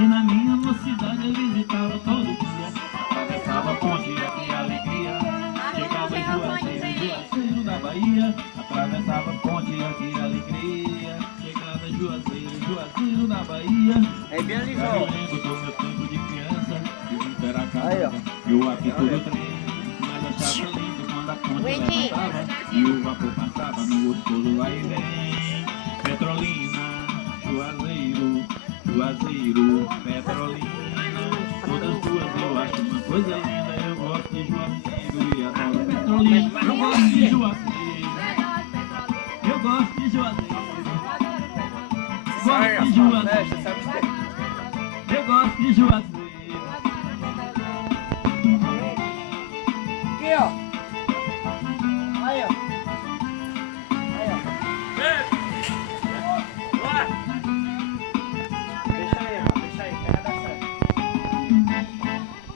E na minha mocidade eu visitava todo dia. Atravessava a ponte, que alegria. Chegava em Juazeiro, Juazeiro da Bahia. Atravessava a ponte, que alegria. Chegava em Juazeiro, Juazeiro da Bahia. É bem ali, Eu João. lembro do meu tempo de criança, de vir para casa. Aí, ó. E o apito do trem, mas achava lindo quando a ponte levantava e o vapor passava no gostoso vai e vem. Petrolina, Juazeiro, Juazeiro, Petrolina. Todas duas eu acho uma coisa linda. Eu gosto de Juazeiro e adoro Petrolina. Eu gosto de Juazeiro, eu gosto de Juazeiro, Sai, gosto de rapaz, Juazeiro, sabe? eu gosto de Juazeiro.